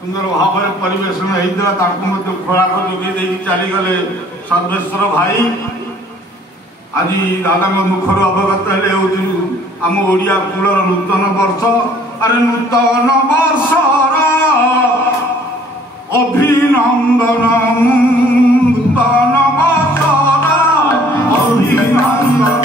सुंदर भाव में परिवेशन होता खोराक जोगे चलीगले सर्वेश्वर भाई आज दादा मुखर अवगत है आम ओडिया कूलर नूतन वर्ष अरे नूतन वर्षर अभिनंदन नूतन वर्षर अभिनंदन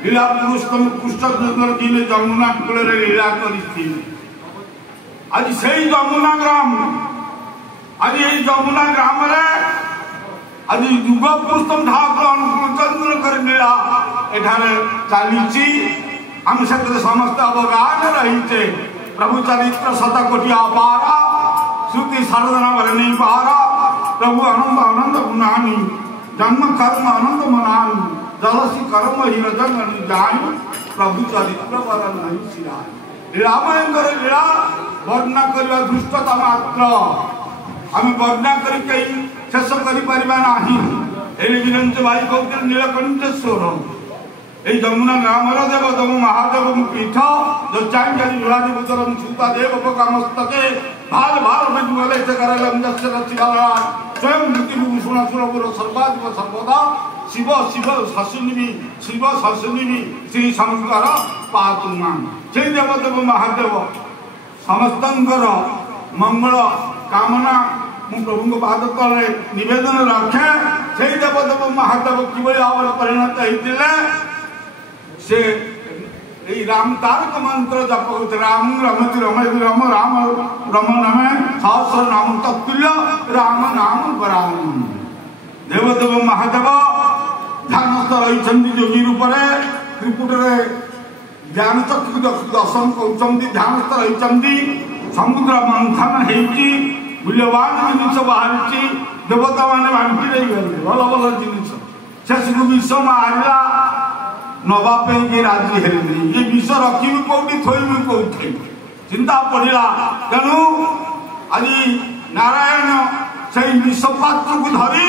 लीला पुरुषोत्तम कृष्णचंद्र जी ने जमुना कूल लीला करी आज से जमुना ग्राम आज ये जमुना ग्राम आज युग पुरुषोत्तम ठाकुर अनुकूल चंद्र लीला एठारे चली आम से समस्त अवगात रही प्रभु चरित्र शतकोटी अपार श्रुति साधना नहीं पार प्रभु आनंद आनंद गुणानी जन्म कर्म आनंद मनानी जलसी कर्म हिरजन जानी प्रभु चरित्र वर नहीं सिरानी लीलामयंकर लीला वर्णना करवा दृष्टता मात्र आम वर्णना करके शेष कर भाई कहते नीलकंठेश्वर ये जमुना ग्राम देवतम महादेव पीठ जो चांदी विभाजीपुतर सूता देव पकामस्तके भाल भाल में स्वयं मृत्युभूषण सुरपुर सर्वाधिक सर्वदा शिव शिव शशिनी श्री शंकर पातुमान से देवदेव महादेव समस्तंकर मंगल कामना मु प्रभु पाद तले निवेदन रखे से देवदेव महादेव किभली भाव परिणत होते से राम तारक मंत्र जप होते राम रमति रमति रम राम रम नमे सहस्र नाम तत्तुल्य राम नाम पराम देवदेव महादेव ध्यानस्थ रही योगी रूप त्रिपुटे ज्ञान चक्षु दर्शन कर ध्यानस्थ रही समुद्र मंथन होती मूल्यवान जिन बाहरी देवता मैंने बांटी नहीं गले भल भल जिन शेष विष मारा नवाई के राजी है ये विष रखी कौटी थोबी कौटी चिंता पड़ा तेणु आज नारायण से विष पात्र को धरी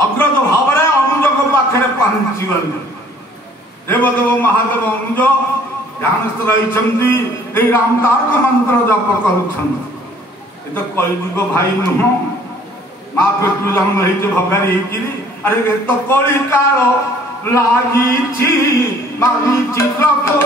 अग्रज भाव अनुज पाखे पहुंची गले देवदेव महादेव अनुज ध्यानस्थ रही राम तारक मंत्र जप कर कलिजुग भाई नुह माँ पेटू जन्म हो भगारी अरे तो कली काल लगी मागी भाई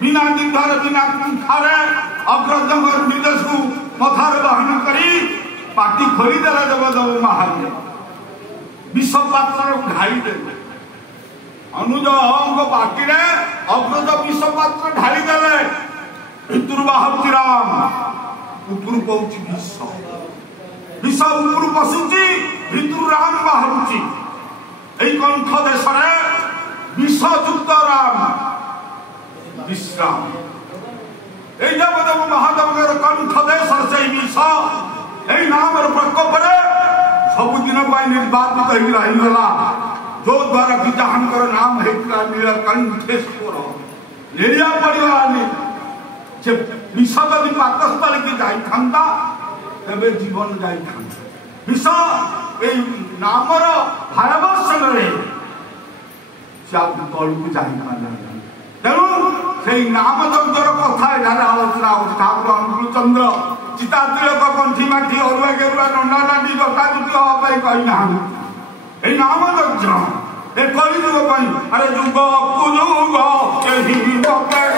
बिना दिग्धार बिना कुंठारे अग्रजंगर निर्देश को मथार बहन करी पार्टी खोली देला देवदेव महादेव विश्व पात्र घाई दे अनुज पार्टी रे ଅଗ୍ରଜ ବିଷ ପାତ୍ର ଢାଳି ଦେଲେ ଭିତରୁ ବାହାରୁଛି ରାମ ଉପରୁ ପଡୁଛି ବିଷ ବିଷ ଉପରୁ ପଶୁଛି ଭିତରୁ ରାମ ବାହାରୁଛି এই কণ্ঠ দেশরে বিষযুক্ত রাম বিশ্রাম এই দেবদেব মহাদেবের কণ্ঠ দেশর সেই বিষ এই নামের প্রকোপরে सबुदिन निर्वापित हो रहीगला जो द्वारा कि जहांकर नाम होता नीलकंठेश्वर लेरिया पड़गलानी से विष जदि पाकस्थल की जाता तेरे जीवन जाता विष ये नामर भयावर्षण से तल को जापारे तेणु से नाम यज्ञर कथा आलोचना ठाकुर अनुकूल चिता तिलक कंठी माठी अरुआ गेरुआ नंदा नांदी जटाजुटी हाँपाई कहना ये नाम यज्ञ ये कलिजुग अरे जुग कुजुग अरे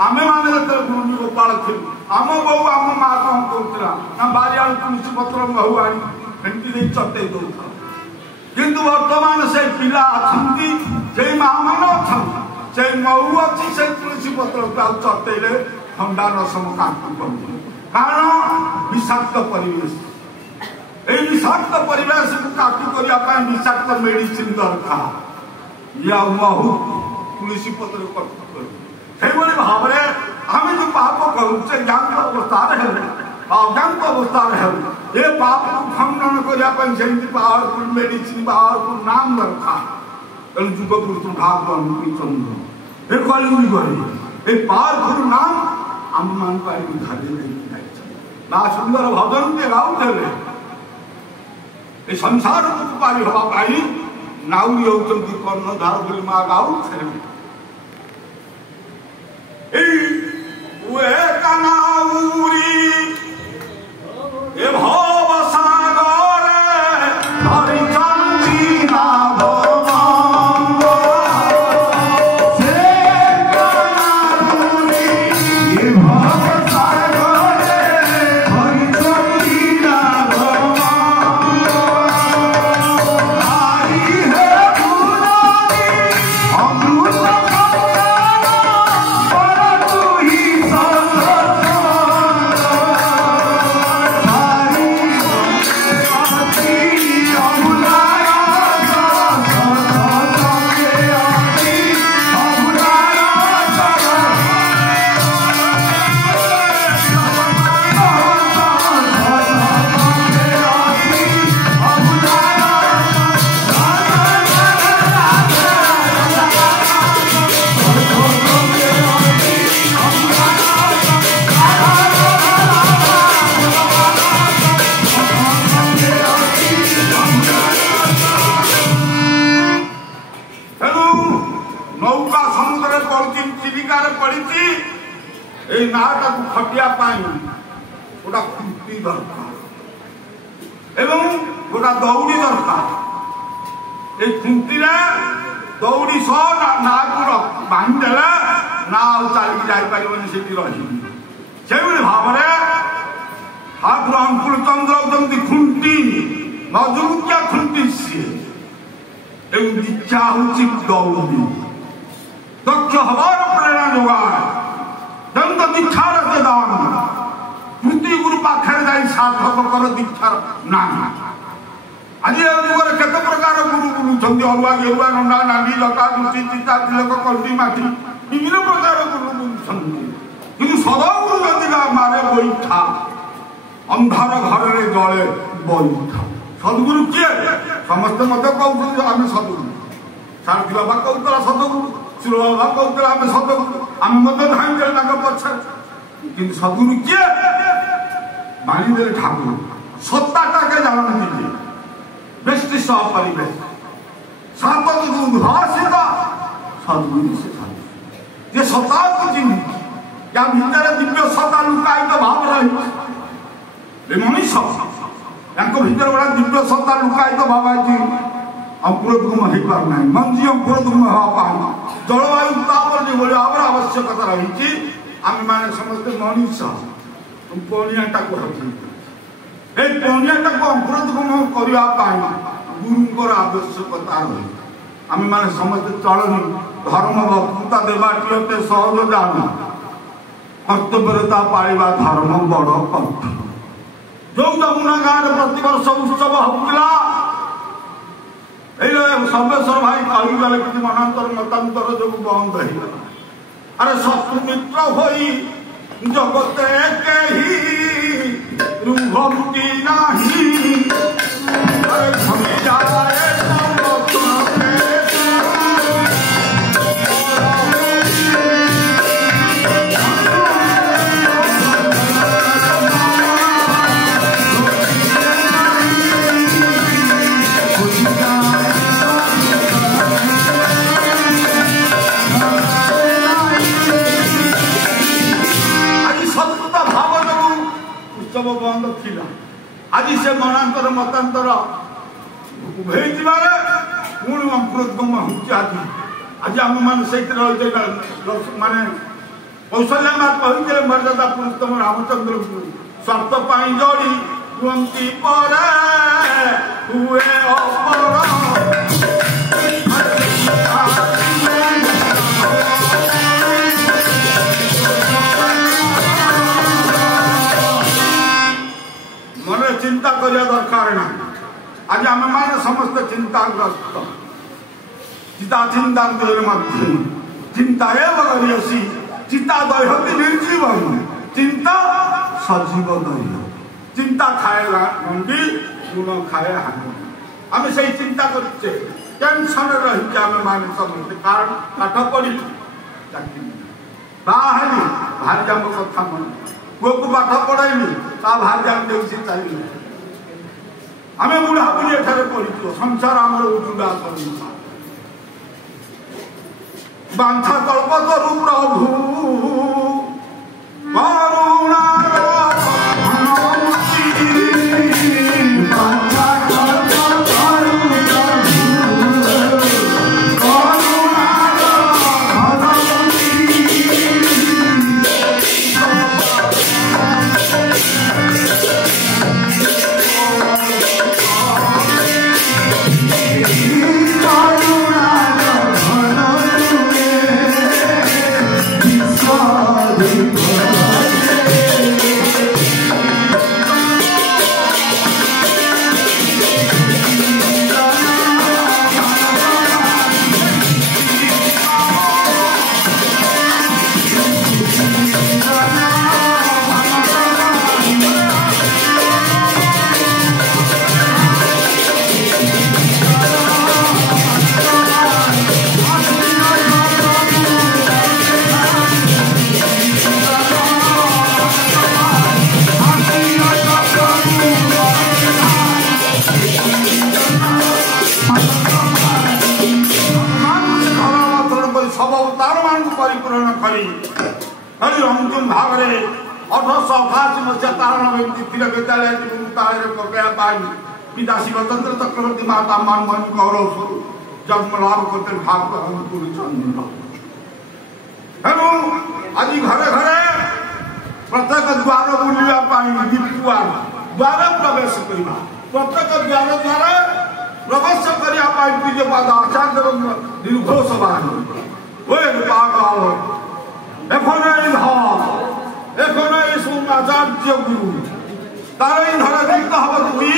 आमे माने गुरुजी गोपाल थी आम बो आम माँ कौन कहला ना बारिया तुलसी पत्र महू आनी फेंकी चटे दौ किंतु वर्तमान से पिला से माँ मान अच्छा महू अच्छी से तुलसी पत्र चटेले ठंडा रसम काटू कर कारण विषाक्त परिवेश ये विषाक्त परिवेश को काटू करने विषाक्त मेडिसिन दरकार या महू तुलसी पत्र भाव आम जो पाप करुचे ज्ञान अवस्था अज्ञात अवस्था ये पाप को खंडन करने पावरफुल मेडिसिन पावरफुल नाम दरकार तेणु जुग पुरुष ठाकुर अनुकूल चंद्र ये कलियुग ये पावरफुल नाम आम मान ना सुंदर भजन के गाँव ये संसार को पारी हाँपाई नाउरी होती कर्णधार बोली माँ गाँव कानाउरी ए भव सागर हरि चंदी नाभ से कानाउरी ए भव सागर हरि चंदी नाभ हरि है पुरानी अमृत नाटा को खटिया गोटा खुंटी दरकार गोटा दौड़ी दरकार ये खुंटी दौड़ी सह ना को बांधिदेले ना चलिक जापर से भाव ठाकुर अनुकूल चंद्र जमी खुंटी नजुकिया खुंटी सी दीक्षा हूँ दौड़ी दक्ष हबार प्रेरणा जोगाए दंत दीक्षार दान कृति गुरु पाखे जाई सार्थक कर दीक्षार ना आज जुगर केत प्रकार गुरु बुलूं अरुआ गेरुआ नंदा नांदी लता दुची चिता तिलक कंठी माटी विभिन्न प्रकार गुरु बुलूं कि सदगुरु जदि मारे बैठा अंधार घर में जले बैठा सदगुरु किए समस्त मत कहते आम सदगुरु सारथी बाबा कहता सदगुरु शिव बाबा कहते आम सदगुरु आम धाई पछे कि सदगुरु किए मानिदे ठाकुर सत्ताटा के जानते व्यक्ति सह परिवेश सात भाषित सद्गुरु से जे सत्ता को चिन्ह या भीतर दिव्य सत्ता लुकायित भाव रही मनीष भीतर बड़ा दिव्य सत्ता लुकायित भाव है अंकुरोद्गम हो पारना मंजी अंकुरोद्गम हवा जलवायु तापर जो भाव आवश्यकता रही आम मैंने समस्ते मनीष पणियाटा को पणियाटा को अंकुरोद्गम करने गुरुंर आवश्यकता रही आम मैंने समस्ते चलनी धर्म भक्तता देवाटी अते सहज जान कर्तव्यता पाइबा धर्म बड़ कर्तव्य जो यमुना गाँव प्रतिवर्ष उत्सव होता सर्वेश्वर भाई कहीगले कि मनांतर मतांतर जो बंद हो अरे शत्रु मित्र होई जगते कही रुहती नहीं अरे थमी जाए बंद थिला आज से मनांतर मतांतर उभे पुणी अंकुरोद्गम आज आम मान से माने कौशल्या कहते मर्यादा पुरुषोत्तम रामचंद्र स्वार्थ पाई जोड़ी कुंती पर हुए चिंता करिया दरकार ना आज आम मैंने समस्त चिंताग्रस्त चिता चिंता चिंता करियसी चिता दह्यति निर्जीवन चिंता सजीव दह्य चिंता खाएगा मंडी गुण खाए हानि आम से चिंता करे टेंशन रही आम मैंने समस्त कारण पाठ पढ़ी बाहरी भारी आम कथा मन पुओ को पाठ पढ़ाइली भारी जान देखी चलिए आम बुढ़ा बुढ़ी एठारे पढ़ी संसार आमर उजुदास बांछा कल्पतरु प्रभु अंतिम भाव में 1888 मसीहा तारण विद्यालय पिता शिवचंद्र चक्रवर्ती माता मानमोहन गौरव स्वरूप जन्म लाभ करते भागवत चंद्र आज घरे घरे प्रत्येक द्वार बुलवा द्वार प्रवेश करवा प्रत्येक द्वार द्वारा प्रवेश करने पूज्यपाद आचार्य दीर्घोष आचार्य गुरु तार धर दीक्त हम तुई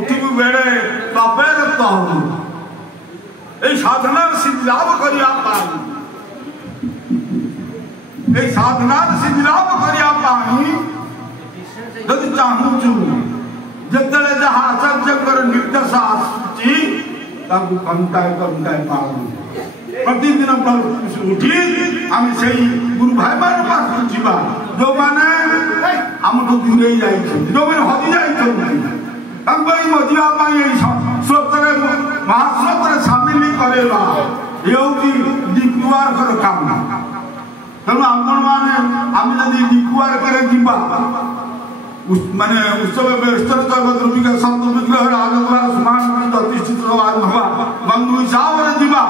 उठिबु बेड़े तबेर तहु ए साधना सिद्धि लाभ करिया पाई ए साधना सिद्धि लाभ करिया पाई यदि चाहूचु जतले जहाँ आचार्य निर्देश आसुची ताकू कंटाय पालू प्रतिदिन उठी आम से गुरु भाई मान पास जीवा जो मैंने आम दूरे जो मैंने हजि जाइए मजिया स्रोत महास्रोत सामिल करवा डिपुआर कर काम तेणु आम जदि डिपुआर करे जीवा माने उत्सव व्यवस्था द्रव्यिका शब्द विग्रह राजद्वारा समान प्रतिष्ठित हवा बंधु हिसाब से जीवा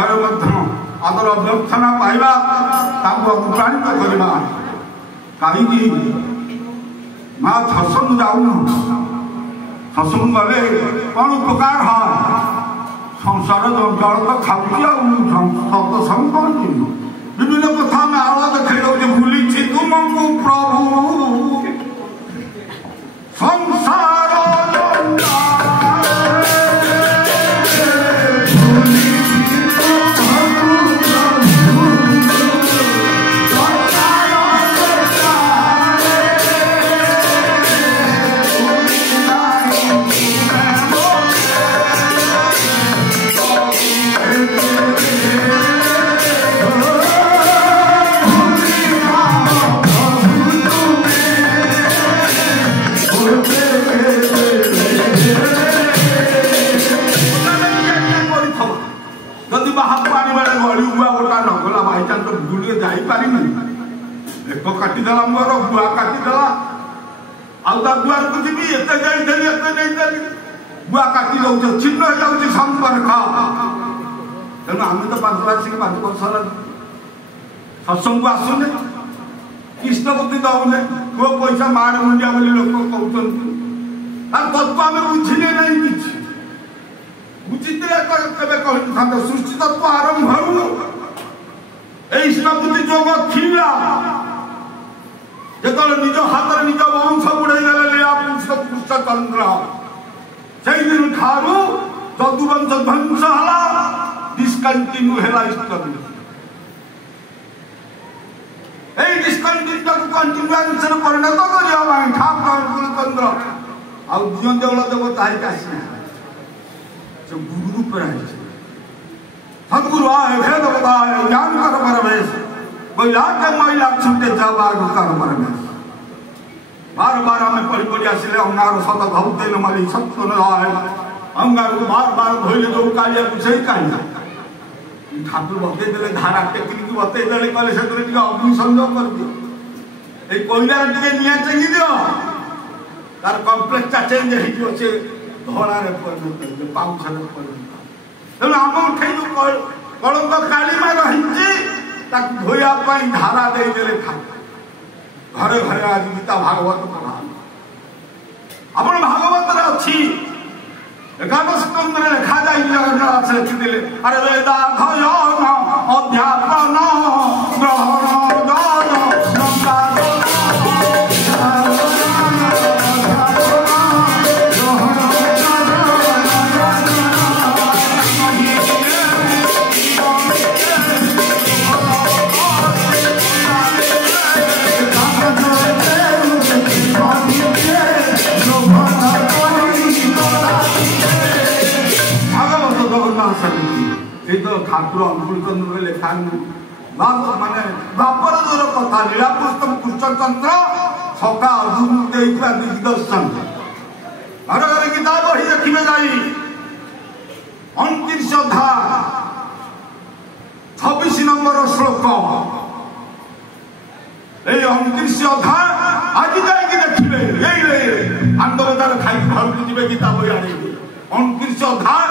घर आदर अभ्यर्थना पाइबा अनुप्राणित करवा कहीं माँ सत्संग जाऊन सत्संग गले कौन उपकार है संसार जल तो खाऊँ सत्संग कौन विभिन्न कथा में आवाज खेल भूली तुमको प्रभु संसार काटिदेला मोर बुआ काटिदेला आउता बुआर को जीवी एते जाई देली एते नहीं देली बुआ काटी जाउछ छिन्न हो जाउछ संपर्क तेणु आम तो 5 वर्ष के 5 वर्ष सत्संग आसुने कृष्ण बुद्धि दौने वो पैसा मार मुंडिया बोली लोक कहउछन तार तत्व आम बुझिले नहीं किछ बुझितले केबे कहि था सृष्टि तत्व आरंभ हरु ए कृष्ण बुद्धि जोग थिला जो निज हाथ निज वंश बुड़ेगले लीला पुरुष चंद्र से दिन ठारू जदुवंश ध्वंस है डिस्कंटिन्यू है डिस्कंटिन्यू कंटिन्यूएंस परिणत करने ठाकुर चंद्र आउ दिय देवल देवता आसी गुरु रूप सदगुरु आए भेद बताए ज्ञान कर परवेश महिला महिला छुटे जा बार परमेश बार बार हमें पढ़ी पढ़ी आसिले अंगार सत भौते माली सत्य नए अंगार को बार बार धोइले जो कालिया सही कालिया ठाकुर बते देले धारा टेक्निक बते देले कहले से टिके अग्नि संयोग कर दियो ए कोइलार टिके निया चंगी दियो तार कॉम्प्लेक्स चेंज हे जो से धोला रे परिणत पाउछ रे परिणत तेणु हम उठेनु कलंक काली मा रहिची ताक धोया पाई धारा दे देले ठाकुर घरे घरे आज गीता भागवत पढ़ा अपन भागवत अच्छी एकादश स्कंद में लिखा जाए जगन्नाथ से दिले अरे वेदाध्ययन अध्यापन ग्रहण दान ठाकुर अनुकूल चंद्र लेखा माने बापर दूर कथा लीला पुस्तक कृष्ण चंद्र सका दिग्दर्शन घर घर गीता बही देखिए जाई 29 अध्याय 26 नंबर श्लोक ए 29 अध्याय आज जाए देखिए आंदोलन खाई घर को जी गीता बही आने 29 अध्याय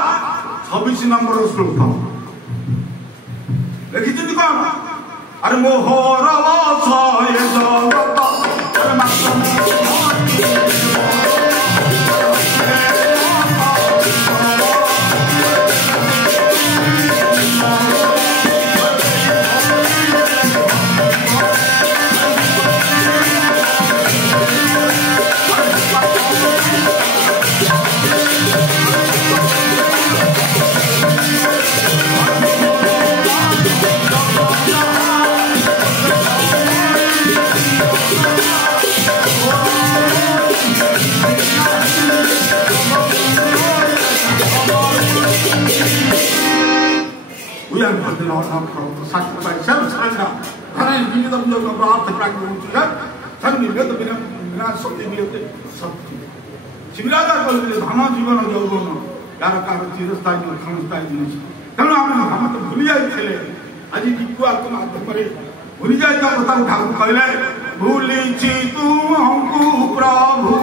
26 नंबर श्लोक देखी कौन अरे मोहर sacrifice self-surrender. Karena ini kita menjadi berat terpaksa juga. Saya melihat bila seperti itu seperti. Sebenarnya kalau dia dana jiwa nak jauh mana, cara cara cerita ini, kham style ini. तेणु आम समस्त भूली जाइए आज जिज्ञाक मध्यम भूली जाए कथा ठाकुर कहले भूली तू हमको प्रभु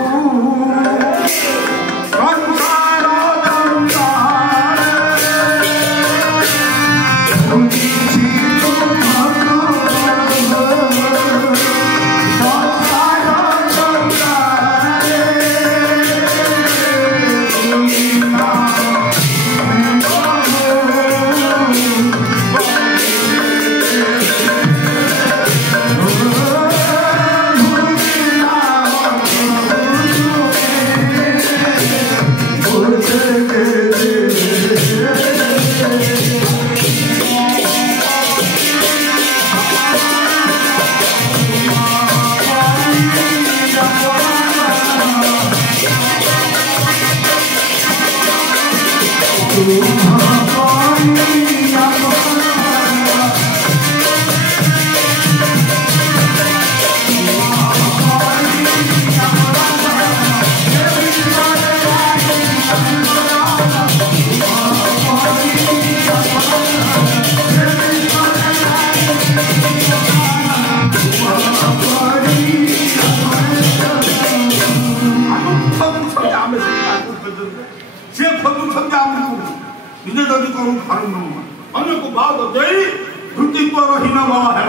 संसार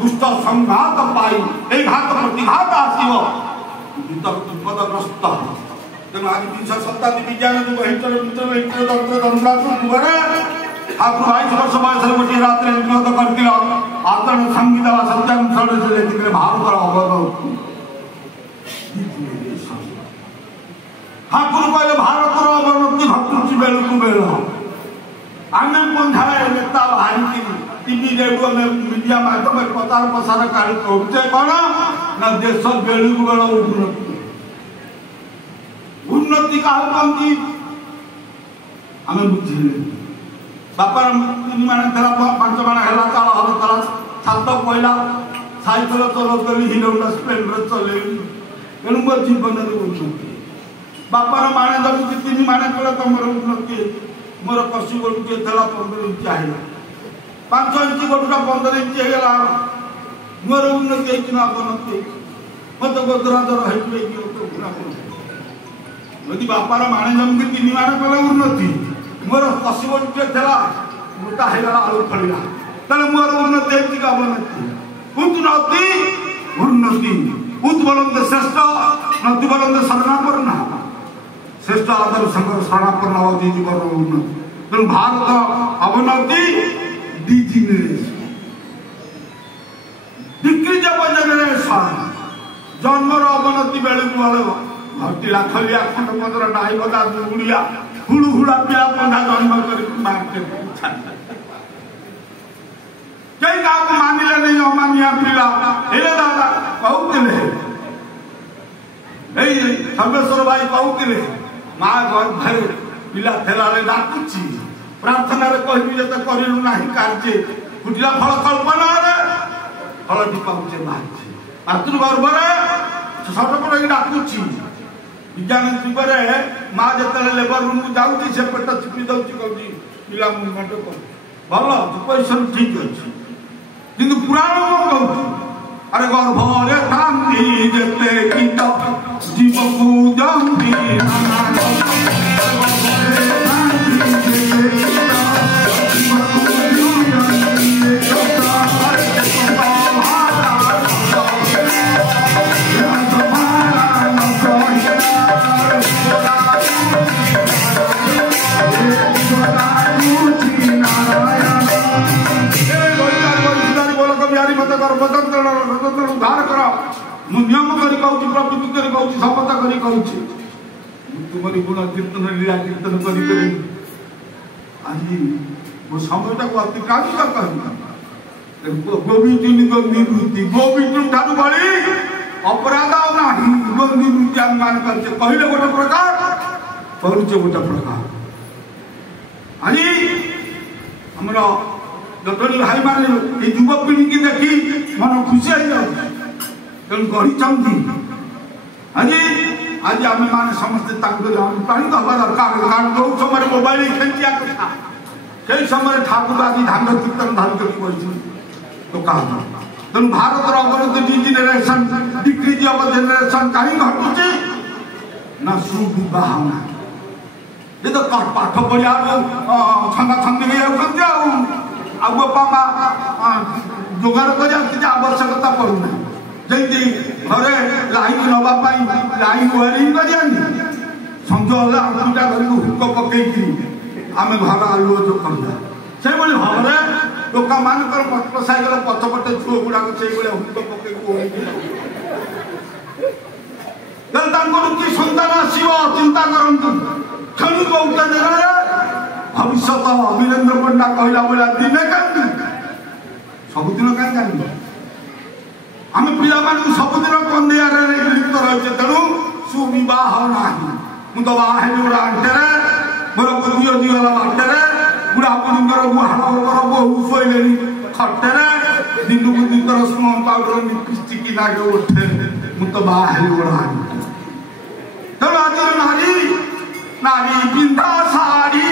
दुष्ट संघात पाई घात प्रतिघात आसव विपदग्रस्त तेणु आज 20 शताब्दी विज्ञान युग हिटर ठाकुर 22 वर्ष बयस गोटे रात विनोद कर आचरण संगीत सत्यानुसार भारत अवगत ठाकुर कहले भारत अवनति घटुची बेलू बेल आम पंथाए नेता बाहर टीवी रेडियो मीडिया माध्यम प्रचार प्रसार कार्य करुचे कौन ना देश बेलू बेल उन्नति क्या आम बुझे बापार 3 माण 5 माण है चाल हल छात पड़ा साइकेल चलाऊली हिरोडा स्प्लेंडर चल तेणु मो जीवन उन्नति बापार माणे जमी 3 माण कले तुम उन्नति मोर कषि गोटे था 15 इंच है 5 इंच गोटा 15 इंच होगा मोर उन्नति ना अवनति मत गोदराज रही यदि बापार माणे जमी 3 माण कले उन्नति मोर कषि गोटे था मोटा होगा आलू फड़ा तेल मोर उन्नति अवनति उन्नति उन्नति उद्बलंद श्रेष्ठ नदीबलंद शरणापन्न श्रेष्ठ आदर संगर शरणापन्न अवधि जीवन उन्नति तेणु भारत अवनति जनरेशन जन्मर अवनति बेलू घटिला खलिया खंड पदर डाई बदा दुगुड़िया हुड़ू हुड़ा पिला पंधा जन्म कर कई क्या मानिले नहीं अमानिया पिला हेले दादा कहते सर्वेश्वर भाई कहते माँ घर पिला थेलारे डाकुची प्रार्थना कहबी जो करू ना कार्य फुटिला फल कल्पना फल टीपाचे बाहर मातृगर्भ छटपट डाकुची विज्ञान जुगे माँ जो लेबर रूम को जाऊँगी से पेट चिपी दौर कौन पिला मुभमेंट कर भल पोजिशन ठीक अच्छे किंतु पुराण कौन कहूँ अरे गर्भरे थांती जेते कीट जीव को जंती उद्धार कर नियम कर प्रवृत्ति कर शपथ कर तुमरी गुण कीर्तन लीला कीर्तन कर आज मो समय को अतिक्रांत कह गोविंद निवृत्ति गोविंद ठार बड़ी अपराध निवृत्ति आम मान करे कहले गोटे प्रकार करुचे गोटे प्रकार आज आमर जटणी भाई माने युवपीढ़ी की देखी मन खुशी हो तेणु गढ़ी आज आज आम मैंने समस्ते प्राणित हवा दरकार कारण जो समय मोबाइल खेचा कथा से समय ठाकुर आदि धान कीर्तन धान तेणु भारत अवनति जेनेरेशन डिक्रीज ऑफ जेनेरेशन कहीं घटुचे ना सुविवाह ये तो पाठ पढ़िया छंदा छंदी हो बापा माँ जोगाड़ कर आवश्यकता पड़ूना जमी घरे लाइन नापी लाइन वायरिंग कर संज दुटा धरिक हुक पकई आम घर आलुओ जो करवा से भाव में लोक मान मोटरसाइकेल पछपटे छुआ गुड़ाक से हुक पकई कि सन्तान आसो चिंता करूँ क्षणिक उत्तेजना भविष्य अभिनेन्द्र पंडा कहला भाया दिने कहीं सबुदिन कहीं जानी आम पिला सबुदिन कंदेयार लिप्त रही तेणु सुविवाह ना मुझे तो बाहर गोड़ा अंटे मोर बुझी जीगला बाटे बुढ़ा बुढ़ीर गुहाड़ बहु शोले खटे दिन को दिन स्मोन पाउडर लिपस्टिक लगे उठे मुझे तो बाहर गोड़ा तेणु आज नारी नारी पिंधा साड़ी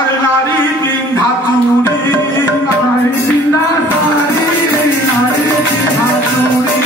अरे नारी पिंधा चूड़ी नारी पिंधा साड़ी नारी पिंधा चूड़ी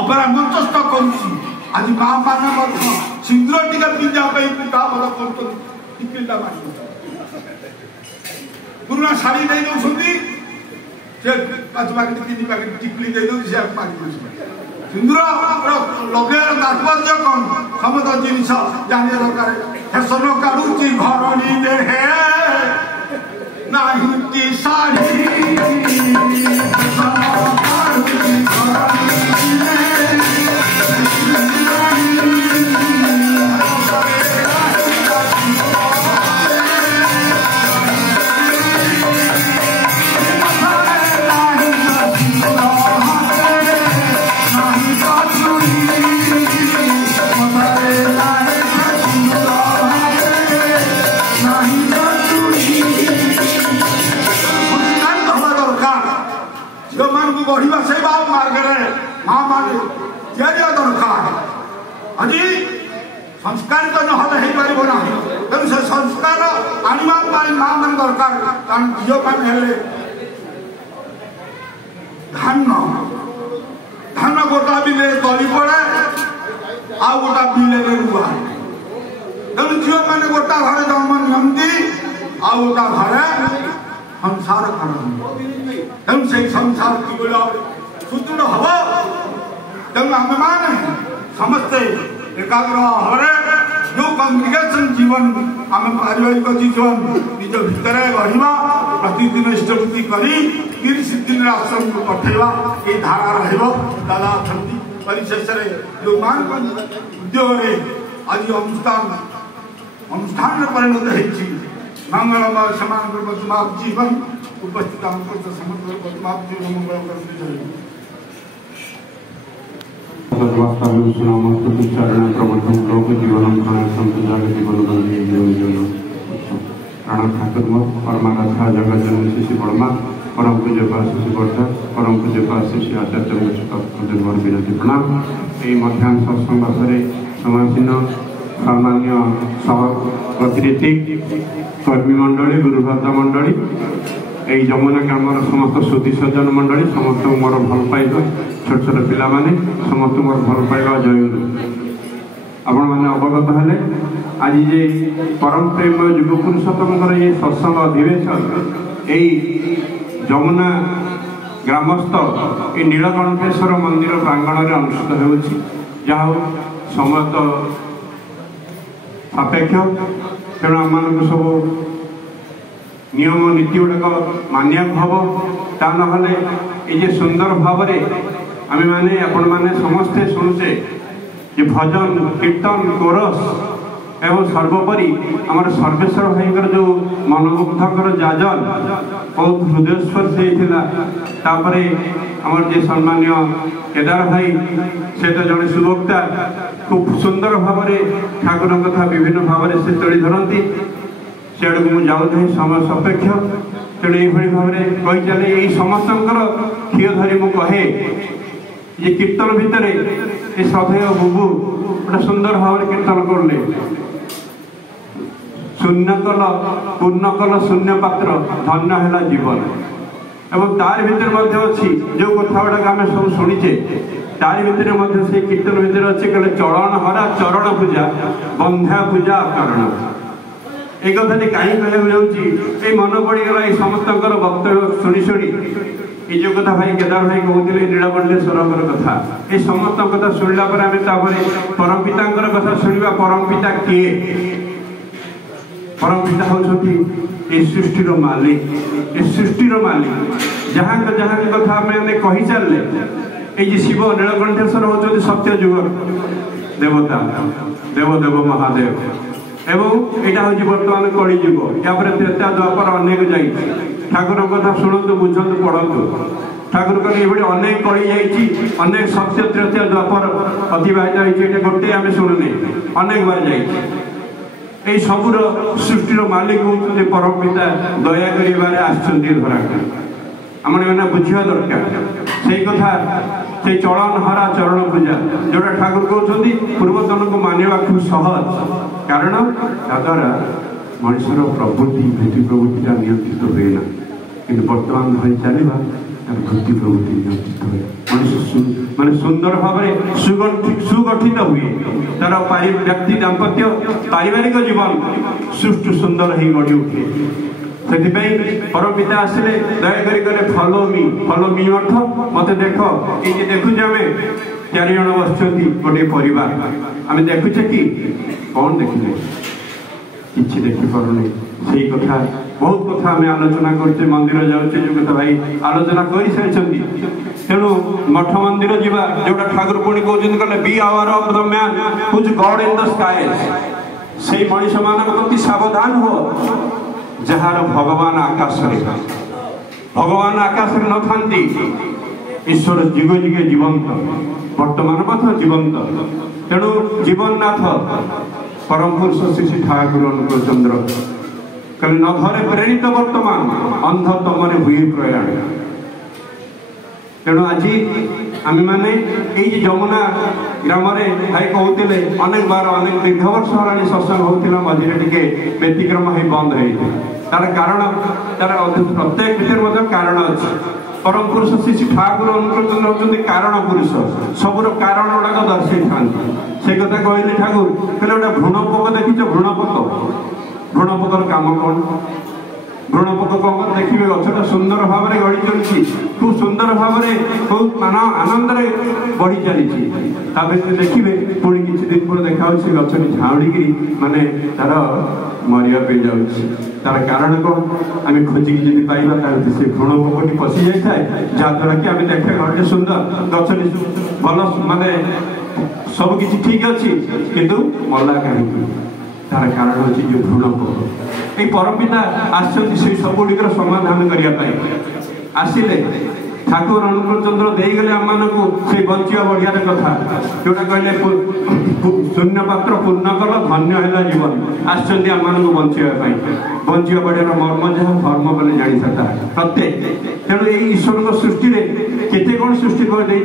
अपरा मंचस्थ आज माँ मान सिंदूर टीका पिंजा टिकिटा मार पुराना शाढ़ी दे दौरान पाँच पैकेट 3 पैकेट टिकली दे दौर सिंदूर लगे तात्पर्य कौन समस्त जिन जाने दरकार फैशन काढ़ुची घरणी देहे नहीं शाढ़ी बढ़िया से बात मार्गे माँ माने दरकार आज संस्कार तो ना तेणु से संस्कार आने माँ मान दरकार कारण झील मैंने धान धान गोटा बिले तली पड़े आ गोटा बिले रुआ तेणु झील मैंने गोटा घरे जन्म नियंती आ गोटा घरे संसार करते तेणु से संसार की सुदृढ़ हम तेणु आम मैंने समस्ते एकाग्र भाव जो कंग्रिगेशन जीवन आम पारिवारिक जीवन निज भितर रहा प्रतिदिन इष्टवृत्ति कर 30 दिन आश्रम को पठेवा ये धारा रहा परिशेष जो मान उद्योग आज अनुष्ठान परिणत हो मंगलमय समान बदमाप जीवन उपस्थित समग्र बदमाप जीवन मंगल कर प्राण ठाकुर परमाराधा जगत जननी शिशु बर्मा परम पूज्य शिशु वर्धक परम पूज्य शिशु आचार्य विनती प्रणाम यही मध्याह्न सत्संग समासीन सामान्य सहगतिथि कर्मी मंडली गुरुभद्र मंडली यही जमुना ग्रामर समस्त सुधी सज्जन मंडली समस्त मोर भल पाइबा छोट छोट पिला माने समस्त मोर भल पाइबा जय आपण मैंने अवगत हेले आज जे परम प्रेम युग पुरुषोत्तम ये सत्संग अधिवेशन यही जमुना ग्रामस्थ ये नीलकंठेश्वर मंदिर प्रांगण में अनुष्ठित हो समय तो सापेक्ष तेणु आम मानक सब नियम नीति गुड़ाक मानिया हम ता ना ये सुंदर भाव आम मैंने आपण मैंने समस्ते शुणुचे ये भजन कीर्तन कोरस एवं सर्वोपरि आम सर्वेश्वर भाई जो मनमुग्धकर जाजल बहुत हृदयस्पर्शी होता आमर जे सम्मान्य केदार भाई से तो जड़े सुवक्ता खूब सुंदर भाव ठाकुर कथा विभिन्न भाव से तोड़ी धरती से आड़ को जाऊँ समय सापेक्ष तेणु ये भाव में कही चले ये समस्त क्षीय धरी मु कहे ये कीर्तन भितर ये सधेय बुबू गोटे सुंदर भाव में कीर्तन करले शून्य कल पूर्ण कल शून्य पात्र धन्य है जीवन एवं तार भितर अच्छी जो कथा गुड़ाक आम सब शुणीचे तार भितर से कीर्तन भितर अच्छे कहले चरण हरा चरण पूजा बंध्या पूजा कारण एक कथा कहीं कहूँ जाऊँगी मन पड़गला ये समस्त वक्तव्य शुणी शुणी ये जो कथा भाई केदार भाई कहते नीलकंठेश्वर कथा ये समस्त कथा शुणला परम पिता कथा शुणा परम पिता किए परम पिता होती सृष्टिर मालिक ये सृष्टिर मालिक जहाँ जहाँ कथा आम कही चलले ये शिव नीलकंठेश्वर होती सत्य जुग देवता देवदेव महादेव एवं यहाँ हूँ बर्तमान कली जुग या त्रेता द्वापर अनेक जा ठाकुर कथा शुणु बुझु पढ़ु ठाकुर कहले ये अनेक कली जानेक सत्य त्रेता द्वापर अतिबाहित होती गोटे आम शुणुने अनेक बार जा सबूर सृष्टिर मालिक होते परम पिता दया कर आधरा मैंने बुझा दरकार से कथा से चलन हरा चरण पूजा जोटा ठाकुर कहते पूर्वतन को मानवा खूब सहज कारण ताद्वारा मनुष्यर प्रवृत्ति वृत्ति प्रवृत्ति नियंत्रित हुए ना कि बर्तमान भाई चलवा तार वृत्ति प्रवृत्ति नियंत्रित हुए मनुष्य माने सुंदर भाव में सुगठित हुए तार व्यक्ति दाम्पत्य पारिवारिक जीवन सुष्ठु सुंदर ही गढ़ी उठे से परम पिता आसिले दया करे फॉलो मी अर्थ मत देख ये देखुचे आम 4 जन बस गोटे परिवार आम देखुचे कि कौन देखिले किसी देखी पारे से कथा बहुत कथा आम आलोचना करते मंदिर जाऊे जो कथा भाई आलोचना कर सारी तेणु मठ मंदिर जावा जोटा ठाकुर पुणी कहते be our of the man whose god in the skies से मनीष मान प्रति सावधान हो जार भगवान आकाश भगवान आकाश न था ईश्वर जुगे जुगे जीवंत वर्तमान जीवंत तेणु जीवननाथ परम पुरुष श्री ठाकुर अनुकूल चंद्र कहले न धरे प्रेरित वर्तमान अंध तमरे हुए प्रयाण तेणु आज आम मैंने ये जमुना ग्राम भाई कहते अनेक बार अनेक दीर्घ वर्ष है सत्संग होता मझे टे व्यतिक्रम हो बंद हो तार कारण तार प्रत्येक भर कारण अच्छे परम पुरुष श्री ठाकुर अनुकूल चंद्र होती कारण पुरुष सबूर कारण गुड़ाक दर्शे था से कथा कहले ठाकुर कहले गोटे भ्रूणपोक देखीच भ्रूणपोकर काम कौन भ्रूणपोक कौन देखिए गछटा सुंदर भाव में गढ़ी चलती खूब सुंदर भाव में खूब आनंद बढ़ी चली देखिए पुणी किसी दिन पर देखा गछटी झाउड़ी माने तार मरिया जाऊँगी तार कारण कौन आम खोजिकी जी पाइबा से भ्रूणपोकटी पशि जाए जहाद्वारा कि आम देखा गोटे सुंदर गछटी भल माने सब किसी ठीक अच्छी किंतु मला कहीं तार कारण अच्छी जो भ्रूणपोक ये परम पिता आसछन्ति से सबुड़िकर समाधान करने आसिले ठाकुर अनुकूल चंद्र देगले आम मानू से बंचिया बढ़िया कथा जोटा कहले शून्य पात्र पूर्ण कल धन्य है जीवन आसछन्ति आम मानू बंचिया बढ़िया मर्म जहाँ धर्म बोले जानी सकता प्रत्येक तेणु ये ईश्वर सृष्टि में केते कौन सृष्टि कर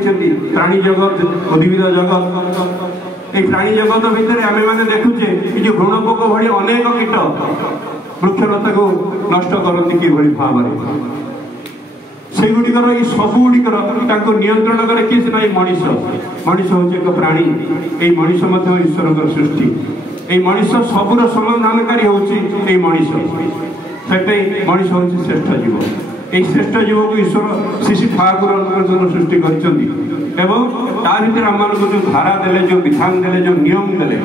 प्राणी जगत उद्भिद जगत ये प्राणी जगत भितर आम मैंने देखुचे ये जो भ्रूणपोक भली अनेक कीट वृक्षलता को नष्ट करती कि भाव में से गुड़िकर ये सबुड़िकर नियंत्रण करे किसी ना मनीष मनीष हूँ एक प्राणी ये मनीष ईश्वर सृष्टि ये मनीष सबूर समाधानकारी हूँ मनीष से मनीष हूँ श्रेष्ठ जीव এই শ্রেষ্ঠ জীবক ঈশ্বর শ্রী শ্রী ঠাকুর অনুকূল সৃষ্টি କରିଛନ୍ତି এবং ତା ଭିତରେ ଆମମାନଙ୍କୁ ଯେଉଁ ଧାରା ଦେଲେ ଯେଉଁ ବିଧାନ ଦେଲେ ଯେଉଁ ନିୟମ ଦେଲେ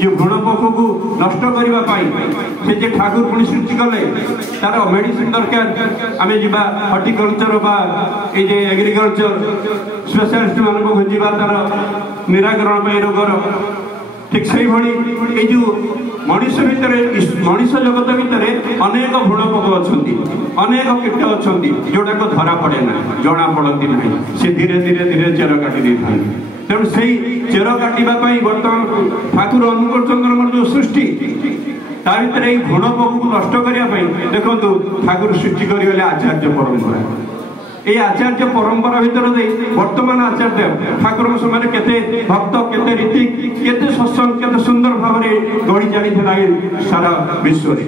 ଯେଉଁ ଘୃଣ ପୋକକୁ ନଷ୍ଟ କରିବା ପାଇଁ ସେ ଯେ ଠାକୁର ପୁଣି ସୃଷ୍ଟି କଲେ ତାର ମେଡିସିନ ଦରକାର ଆମେ ଯିବା ହର୍ଟିକଲଚର ବା ଏଇ ଯେ ଏଗ୍ରିକଲଚର ସ୍ପେଶାଲିଷ୍ଟ ମାନଙ୍କୁ ଯିବା ତାର ନିରାକରଣ ପାଇଁ ରୋଗର ঠিক সেইভাবে এই যে মনুষ্য ভিতরে মনুষ্য জগত ভিতরে অনেক ভ্রূণ পোক অনেক অনেক কীট অনেক যেটাক ধরা পড়ে না জনা পড়তি না সে ধীরে ধীরে ধীরে চের কাটি দিয়ে থাকে তেমন সেই চের কাটিবা বর্তমান ঠাকুর অনুকূল চন্দ্রমর যে সৃষ্টি তা ভিতরে এই ভ্রূণ পোককে নষ্ট করা দেখুন ঠাকুর সৃষ্টি করে আচার্য পরম্পরা এই আচার্য পরম্পরা ভিতরে বর্তমান আচার্য ঠাকুর সময় কেতে ভক্ত কেতে রীতি কেতে সৎসঙ্গ কেতে সুন্দর ভাবে গড়ি চালিয়েছিল সারা বিশ্বরে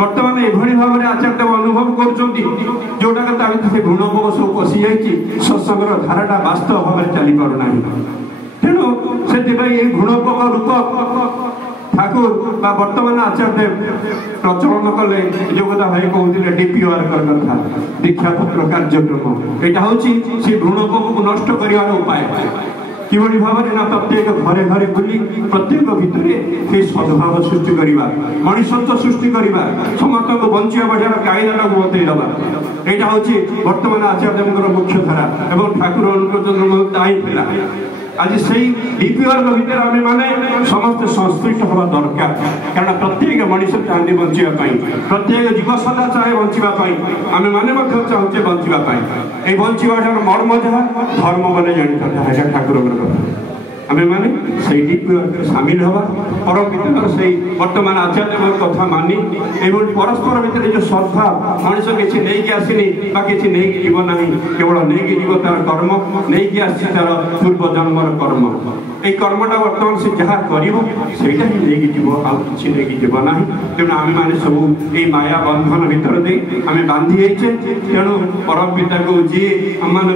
বর্তমান এভাবে ভাবে আচার্য অনুভব করছেন যেটা তা ভিতরে সে ঘৃণ পোক সব পশি যাই সৎসঙ্গর ধারাটা বাস্তব ভাবে চালি পার না তেণু সেপাই এই ঘৃণ পোক রূপ ঠাকুর বা বর্তমান আচার্য প্রচলন কলে যোগদা ভাই কହୁଥିଲେ ডিপি ওয়ার্কর কথা দীক্ষাপত্র কার্যক্রম এটা হচ্ছে সে ঘৃণ পোককে নষ্ট করিবার উপায় কিভাবে ভাবে না প্রত্যেক ঘরে ঘরে বুলি প্রত্যেক ভিতরে সেই সদ্ভাব সৃষ্টি করা মনুষ্যত্ব সৃষ্টি করা সমস্ত বঞ্চিয়া বাড়িয়ার কায়দাটাকে বতাই দেওয়া এটা হচ্ছে বর্তমান আচার্যଙ୍କର মুখ্য ধারা এবং ঠাকুর অনুকূল চন্দ্র তাই ଥିଲା आज से डीपी वर्ग भितर आम मैंने समस्त संस्कृत हवा दरकार कारण प्रत्येक मनुष्य चाहते बचाई प्रत्येक जीव सदा चाहे बचाई आम मैंने चाहूचे बचाई ये बचार मर्म जहाँ धर्म बोले जानी ठाकुर आम मैंने से डीपी वर्ग सामिल हवा परम पिता से बर्तमान आचार्य कथा मानी एवं परस्पर भितर जो श्रद्धा मनुष्य किसी नहीं आसनी किसी नहीं जीव ना केवल नहीं जीव तार कर्म नहीं आसी तार पूर्व जन्मर कर्म এই কর্মটা বর্তমান সে যাহা করিব সেইটা হি নেই জীব আর কিছু নেই জীব না তেমন আমি মানে সব এই মায়া বন্ধন ভিতর দিয়ে আমি বাঁধি হয়েছে তেণু পরম পিতাকে যে আমাকে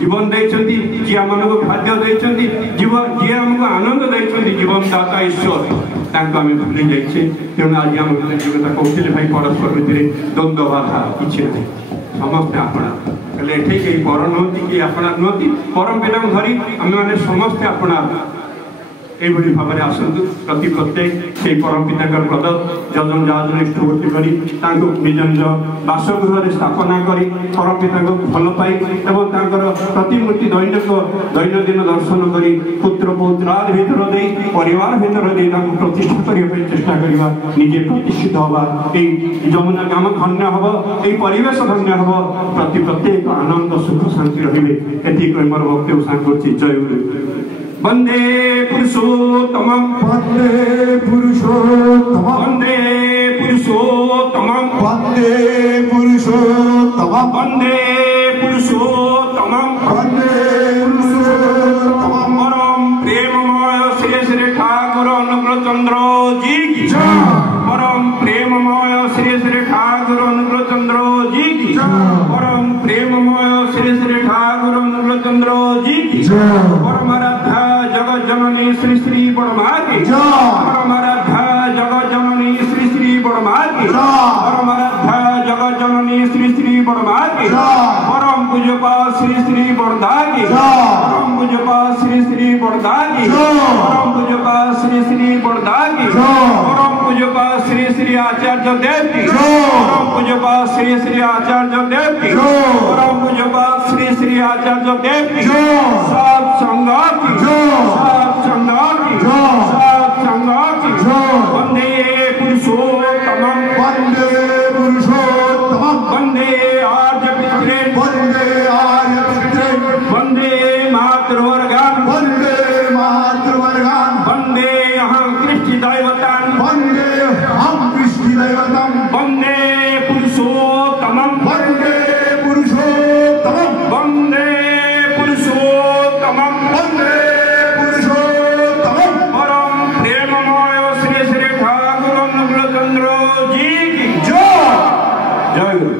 জীবন দিয়েছেন যে আমাকে খাদ্য দিয়েছেন জীব যে আমাকে আনন্দ দিয়েছেন জীবনদাতা ঈশ্বর তাকে আমি ভুলে যাইছে তেমন আজ আমার কথা কৌশলে ভাই পরস্পর ভিতরে দ্বন্দ্ব বাধা কিছু না সমস্তে আপনা कले ठीक है पर नुहति कि अपना नुहति परम पिता धरी आम मैंने समस्ते अपना এইভাবে ভাবে আসন্তু প্রতি প্রত্যেক সেই পরম পিতাঙ্কর পদ যজন যাজন ইষ্টভূতি করি তাঙ্কু নিজ নিজ বাসগৃহরে স্থাপনা করি পরম পিতাঙ্ক ভাল পাই এবং তাঙ্কর প্রতিমূর্তি দৈনন্দিন দর্শন করি পুত্র পৌত্রাদ ভিতর দেই পরিবার ভিতর দেই তাঙ্কু প্রতিষ্ঠা করিবা চেষ্টা করিবা নিজে প্রতিষ্ঠিত হবা এই যমুনা গ্রাম ধন্য হব এই পরিবেশ ধন্য হব প্রতি প্রত্যেক আনন্দ সুখ শান্তি রহিবে এটি কই মোর বক্তব্য সাং করছি জয় গুরু वंदे पुरुषोत्तमं वंदे पुरुषोत्तमं वंदे पुरुषोत्तमं वंदे पुरुषोत्तमं वंदे पुरुषोत्तमं वंदे पुरुषोत्तमं परम प्रेममय श्री श्री ठाकुर अनुकूल चंद्र जी की जय परम प्रेममय श्री श्री ठाकुर अनुकूल चंद्र जी की परम प्रेममय श्री श्री ठाकुर अनुकूल चंद्र जी की परम आराध्या जगत जननी श्री श्री बड़मा की परम आराध्या जगत जननी श्री श्री बड़मा की परम आराध्या जगत जननी श्री श्री बड़मा की परम पूज्यपा श्री श्री बड़दा की परम पूज्यपा श्री श्री बड़दा की परम पूज्यपा श्री श्री बड़दा की परम पूज्यपा श्री श्री आचार्य देव की परम पूज्यपा श्री श्री आचार्य देव की परम पूज्यपा श्री श्री आचार्य देव की सब संगा की सब संगा की सब संगा की वंदे पुरुषोत्तमं वंदे पुरुषोत्तमं वंदे आर्य पित्रे वंदे आर्य पित्रे वंदे मातृवर्गान् वंदे मातृवर्गान् वंदे अहं कृष्ण दैवतान् वंदे हम कृष्ण दैवतं वंदे पुरुषोत्तमं वंदे पुरुषोत्तमं वंदे पुरुषोत्तमं वंदे पुरुषोत्तमं परम प्रेममय श्री श्री ठाकुर अनुकूल चंद्र जी की जय जय गुरु।